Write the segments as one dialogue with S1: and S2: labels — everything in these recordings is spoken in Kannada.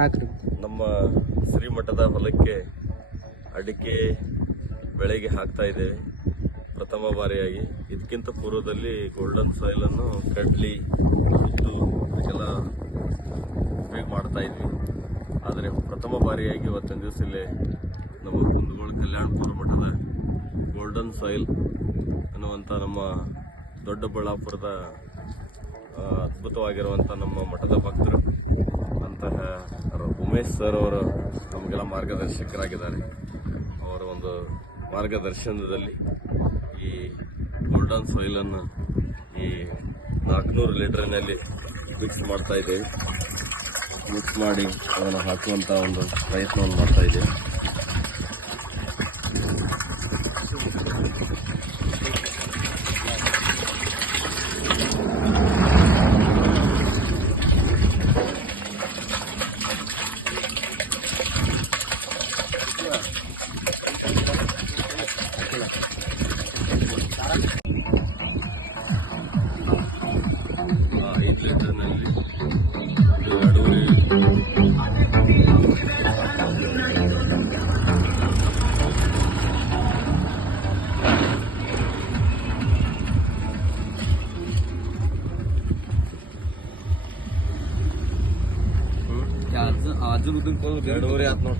S1: ನಮ್ಮ ಶ್ರೀಮಠದ ಹೊಲಕ್ಕೆ ಅಡಿಕೆ ಬೆಳೆಗೆ ಹಾಕ್ತಾ ಇದ್ದೇವೆ. ಪ್ರಥಮ ಬಾರಿಯಾಗಿ. ಇದಕ್ಕಿಂತ ಪೂರ್ವದಲ್ಲಿ ಗೋಲ್ಡನ್ ಸಾಯಿಲ್ ಅನ್ನು ಕಡ್ಲಿ ಉದ್ದು ಎಲ್ಲ ಉಪಯೋಗ ಮಾಡ್ತಾ ಇದ್ವಿ. ಆದರೆ ಪ್ರಥಮ ಬಾರಿಯಾಗಿ ಇವತ್ತಿನ ದಿವಸ ಇಲ್ಲಿ ನಮ್ಮ ಕುಂದಗೋಳ ಕಲ್ಯಾಣಪುರ ಮಠದ ಗೋಲ್ಡನ್ ಸಾಯಿಲ್ ಅನ್ನುವಂಥ ನಮ್ಮ ದೊಡ್ಡಬಳ್ಳಾಪುರದ ಅದ್ಭುತವಾಗಿರುವಂಥ ನಮ್ಮ ಮಠದ ಭಕ್ತರು. ರ- ಉಮೇಶ್ ಸರ್ ಅವರು ನಮಗೆಲ್ಲ ಮಾರ್ಗದರ್ಶಕರಾಗಿದ್ದಾರೆ. ಅವರ ಒಂದು ಮಾರ್ಗದರ್ಶನದಲ್ಲಿ ಈ ಗೋಲ್ಡನ್ ಸಾಯಿಲನ್ನು ಈ ನಾಲ್ಕುನೂರು ಲೀಟ್ರಿನಲ್ಲಿ ಮಿಕ್ಸ್ ಮಾಡ್ತಾ ಇದ್ದೇವೆ. ಮಿಕ್ಸ್ ಮಾಡಿ ಅದನ್ನು ಹಾಕುವಂಥ ಒಂದು ಪ್ರಯತ್ನವನ್ನು ಮಾಡ್ತಾ ಇದ್ದೇವೆ. ಆ ಐದು ಲೀಟರ್ನಲ್ಲಿ ಒಂದು ಎರಡೂವರೆ ಎರಡೂವರೆ ಆತ್ ನೋಡಿ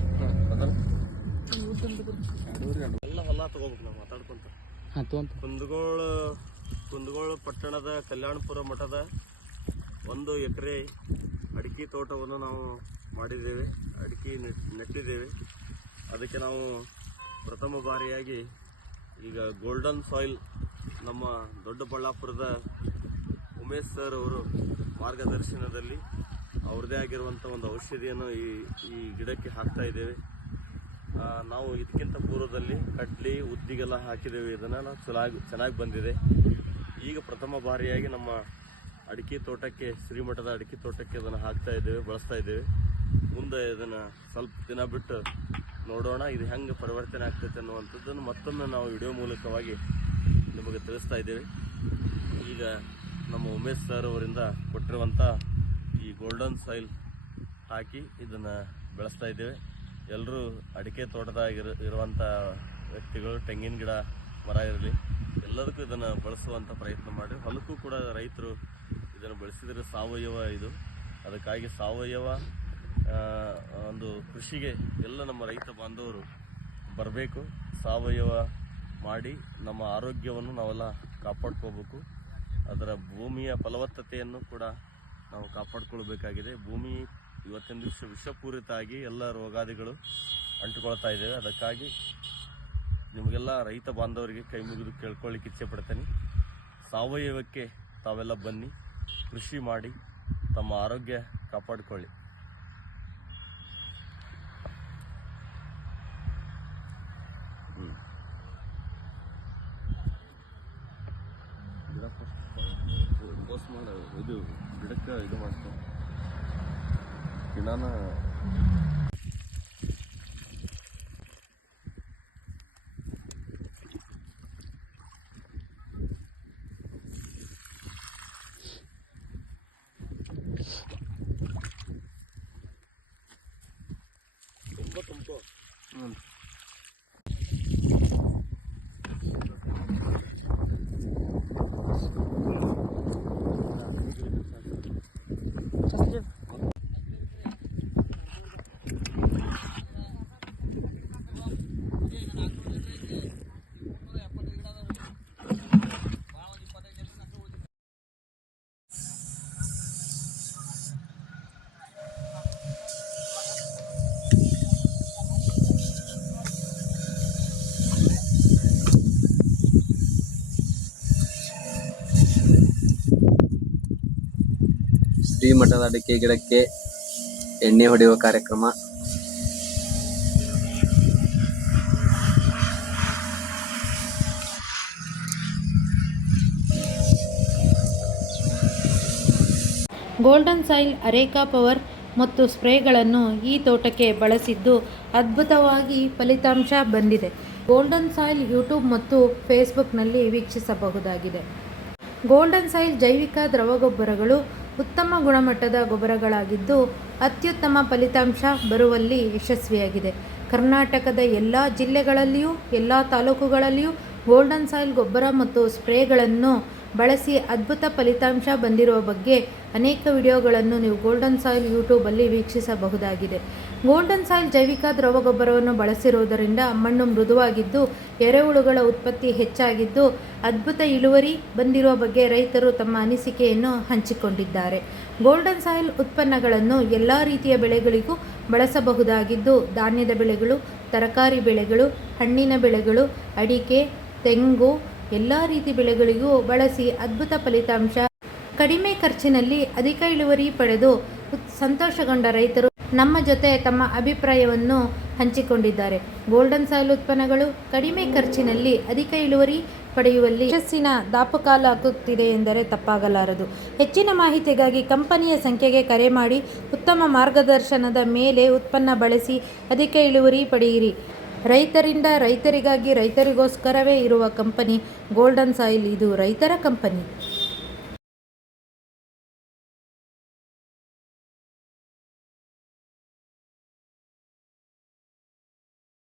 S1: ಎಲ್ಲ ಹೊಲ ತಗೋಬೇಕು ನಾವು ಮಾತಾಡ್ಕೊಂತ
S2: ಹಾಂ ತೊಗೊಂತ
S1: ಕುಂದಗೋಳ ಕುಂದಗೋಳ ಪಟ್ಟಣದ ಕಲ್ಯಾಣಪುರ ಮಠದ ಒಂದು ಎಕರೆ ಅಡಿಕೆ ತೋಟವನ್ನು ನಾವು ಮಾಡಿದ್ದೇವೆ, ಅಡಿಕೆ ನೆಟ್- ನೆಟ್ಟಿದ್ದೇವೆ. ಅದಕ್ಕೆ ನಾವು ಪ್ರಥಮ ಬಾರಿಯಾಗಿ ಈಗ ಗೋಲ್ಡನ್ ಸಾಯಿಲ್ ನಮ್ಮ ದೊಡ್ಡಬಳ್ಳಾಪುರದ ಉಮೇಶ್ ಸರ್ ಅವರು ಮಾರ್ಗದರ್ಶನದಲ್ಲಿ ಅವ್ರದ್ದೇ ಆಗಿರುವಂಥ ಒಂದು ಔಷಧಿಯನ್ನು ಈ ಈ ಗಿಡಕ್ಕೆ ಹಾಕ್ತಾ ಇದ್ದೇವೆ. ನಾವು ಇದಕ್ಕಿಂತ ಪೂರ್ವದಲ್ಲಿ ಕಡ್ಲಿ, ಉದ್ದಿಗೆಲ್ಲ ಹಾಕಿದ್ದೇವೆ. ನಾವು ಚೆನ್ನಾಗಿ ಚೆನ್ನಾಗಿ ಬಂದಿದೆ. ಈಗ ಪ್ರಥಮ ಬಾರಿಯಾಗಿ ನಮ್ಮ ಅಡಿಕೆ ತೋಟಕ್ಕೆ, ಶ್ರೀಮಠದ ಅಡಿಕೆ ತೋಟಕ್ಕೆ ಅದನ್ನು ಹಾಕ್ತಾ ಇದ್ದೇವೆ, ಬಳಸ್ತಾ ಇದ್ದೇವೆ. ಮುಂದೆ ಇದನ್ನು ಸ್ವಲ್ಪ ದಿನ ಬಿಟ್ಟು ನೋಡೋಣ, ಇದು ಹೆಂಗೆ ಪರಿವರ್ತನೆ ಆಗ್ತೈತೆ ಅನ್ನುವಂಥದ್ದನ್ನು ಮತ್ತೊಮ್ಮೆ ನಾವು ವಿಡಿಯೋ ಮೂಲಕವಾಗಿ ನಿಮಗೆ ತಿಳಿಸ್ತಾ ಇದ್ದೇವೆ. ಈಗ ನಮ್ಮ ಉಮೇಶ್ ಸರ್ ಅವರಿಂದ ಕೊಟ್ಟಿರುವಂಥ ಈ ಗೋಲ್ಡನ್ ಸಾಯಿಲ್ ಹಾಕಿ ಇದನ್ನು ಬೆಳೆಸ್ತಾ ಇದ್ದೇವೆ. ಎಲ್ಲರೂ ಅಡಿಕೆ ತೋಟದಾಗಿರೋ ಇರುವಂಥ ವ್ಯಕ್ತಿಗಳು, ತೆಂಗಿನ ಗಿಡ, ಮರ ಇರಲಿ, ಎಲ್ಲದಕ್ಕೂ ಇದನ್ನು ಬಳಸುವಂಥ ಪ್ರಯತ್ನ ಮಾಡಿ. ಹೊಲಕ್ಕೂ ಕೂಡ ರೈತರು ಇದನ್ನು ಬಳಸಿದರೆ ಸಾವಯವ ಇದು. ಅದಕ್ಕಾಗಿ ಸಾವಯವ ಒಂದು ಕೃಷಿಗೆ ಎಲ್ಲ ನಮ್ಮ ರೈತ ಬಾಂಧವರು ಬರಬೇಕು. ಸಾವಯವ ಮಾಡಿ ನಮ್ಮ ಆರೋಗ್ಯವನ್ನು ನಾವೆಲ್ಲ ಕಾಪಾಡ್ಕೋಬೇಕು. ಅದರ ಭೂಮಿಯ ಫಲವತ್ತತೆಯನ್ನು ಕೂಡ ನಾವು ಕಾಪಾಡ್ಕೊಳ್ಬೇಕಾಗಿದೆ. ಭೂಮಿ ಇವತ್ತಿನ ದಿವಸ ವಿಷಪೂರಿತ ಆಗಿ ಎಲ್ಲ ರೋಗಾದಿಗಳು ಅಂಟುಕೊಳ್ತಾ ಇದ್ದೇವೆ. ಅದಕ್ಕಾಗಿ ನಿಮಗೆಲ್ಲ ರೈತ ಬಾಂಧವರಿಗೆ ಕೈ ಮುಗಿದು ಕೇಳ್ಕೊಳ್ಳಿಕ್ಕೆ ಇಚ್ಛೆ ಪಡ್ತೇನೆ ಸಾವಯವಕ್ಕೆ ತಾವೆಲ್ಲ ಬನ್ನಿ. ಕೃಷಿ ಮಾಡಿ ತಮ್ಮ ಆರೋಗ್ಯ ಕಾಪಾಡಿಕೊಳ್ಳಿ. ಇದು ಗಿಡಕ್ಕೆ ಇದು ಮಾಡ್ತಾರೆ. ಗಿಡನ 什么
S2: 动作嗯。ಶ್ರೀಮಠದ ಅಡಿಕೆ ಗಿಡಕ್ಕೆ ಎಣ್ಣೆ ಹೊಡೆಯುವ ಕಾರ್ಯಕ್ರಮ.
S3: ಗೋಲ್ಡನ್ ಸಾಯಿಲ್ ಅರೇಕಾ ಪವರ್ ಮತ್ತು ಸ್ಪ್ರೇಗಳನ್ನು ಈ ತೋಟಕ್ಕೆ ಬಳಸಿದ್ದು ಅದ್ಭುತವಾಗಿ ಫಲಿತಾಂಶ ಬಂದಿದೆ. ಗೋಲ್ಡನ್ ಸಾಯಿಲ್ ಯೂಟ್ಯೂಬ್ ಮತ್ತು ಫೇಸ್ಬುಕ್ನಲ್ಲಿ ವೀಕ್ಷಿಸಬಹುದಾಗಿದೆ. ಗೋಲ್ಡನ್ ಸಾಯಿಲ್ ಜೈವಿಕ ದ್ರವಗೊಬ್ಬರಗಳು ಉತ್ತಮ ಗುಣಮಟ್ಟದ ಗೊಬ್ಬರಗಳಾಗಿದ್ದು ಅತ್ಯುತ್ತಮ ಫಲಿತಾಂಶ ಬರುವಲ್ಲಿ ಯಶಸ್ವಿಯಾಗಿದೆ. ಕರ್ನಾಟಕದ ಎಲ್ಲ ಜಿಲ್ಲೆಗಳಲ್ಲಿಯೂ, ಎಲ್ಲ ತಾಲೂಕುಗಳಲ್ಲಿಯೂ ಗೋಲ್ಡನ್ ಸಾಯಿಲ್ ಗೊಬ್ಬರ ಮತ್ತು ಸ್ಪ್ರೇಗಳನ್ನು ಬಳಸಿ ಅದ್ಭುತ ಫಲಿತಾಂಶ ಬಂದಿರುವ ಬಗ್ಗೆ ಅನೇಕ ವಿಡಿಯೋಗಳನ್ನು ನೀವು ಗೋಲ್ಡನ್ ಸಾಯಿಲ್ ಯೂಟ್ಯೂಬಲ್ಲಿ ವೀಕ್ಷಿಸಬಹುದಾಗಿದೆ. ಗೋಲ್ಡನ್ ಸಾಯಿಲ್ ಜೈವಿಕ ದ್ರವ ಗೊಬ್ಬರವನ್ನು ಬಳಸಿರುವುದರಿಂದ ಮಣ್ಣು ಮೃದುವಾಗಿದ್ದು, ಎರೆಹುಳುಗಳ ಉತ್ಪತ್ತಿ ಹೆಚ್ಚಾಗಿದ್ದು, ಅದ್ಭುತ ಇಳುವರಿ ಬಂದಿರುವ ಬಗ್ಗೆ ರೈತರು ತಮ್ಮ ಅನಿಸಿಕೆಯನ್ನು ಹಂಚಿಕೊಂಡಿದ್ದಾರೆ. ಗೋಲ್ಡನ್ ಸಾಯಿಲ್ ಉತ್ಪನ್ನಗಳನ್ನು ಎಲ್ಲ ರೀತಿಯ ಬೆಳೆಗಳಿಗೂ ಬಳಸಬಹುದಾಗಿದ್ದು, ಧಾನ್ಯದ ಬೆಳೆಗಳು, ತರಕಾರಿ ಬೆಳೆಗಳು, ಹಣ್ಣಿನ ಬೆಳೆಗಳು, ಅಡಿಕೆ, ತೆಂಗು, ಎಲ್ಲ ರೀತಿ ಬೆಳೆಗಳಿಗೂ ಬಳಸಿ ಅದ್ಭುತ ಫಲಿತಾಂಶ. ಕಡಿಮೆ ಖರ್ಚಿನಲ್ಲಿ ಅಧಿಕ ಇಳುವರಿ ಪಡೆದು ಸಂತೋಷಗೊಂಡ ರೈತರು ನಮ್ಮ ಜೊತೆ ತಮ್ಮ ಅಭಿಪ್ರಾಯವನ್ನು ಹಂಚಿಕೊಂಡಿದ್ದಾರೆ. ಗೋಲ್ಡನ್ ಸಾಯಿಲ್ ಉತ್ಪನ್ನಗಳು ಕಡಿಮೆ ಖರ್ಚಿನಲ್ಲಿ ಅಧಿಕ ಇಳುವರಿ ಪಡೆಯುವಲ್ಲಿ ಯಶಸ್ಸಿನ ದಾಪುಕಾಲ ಹಾಕುತ್ತಿದೆ ಎಂದರೆ ತಪ್ಪಾಗಲಾರದು. ಹೆಚ್ಚಿನ ಮಾಹಿತಿಗಾಗಿ ಕಂಪನಿಯ ಸಂಖ್ಯೆಗೆ ಕರೆ ಮಾಡಿ ಉತ್ತಮ ಮಾರ್ಗದರ್ಶನದ ಮೇಲೆ ಉತ್ಪನ್ನ ಬಳಸಿ ಅಧಿಕ ಇಳುವರಿ ಪಡೆಯಿರಿ. ರೈತರಿಂದ ರೈತರಿಗಾಗಿ ರೈತರಿಗೋಸ್ಕರವೇ ಇರುವ ಕಂಪನಿ ಗೋಲ್ಡನ್ ಸಾಯಿಲ್. ಇದು ರೈತರ ಕಂಪನಿ.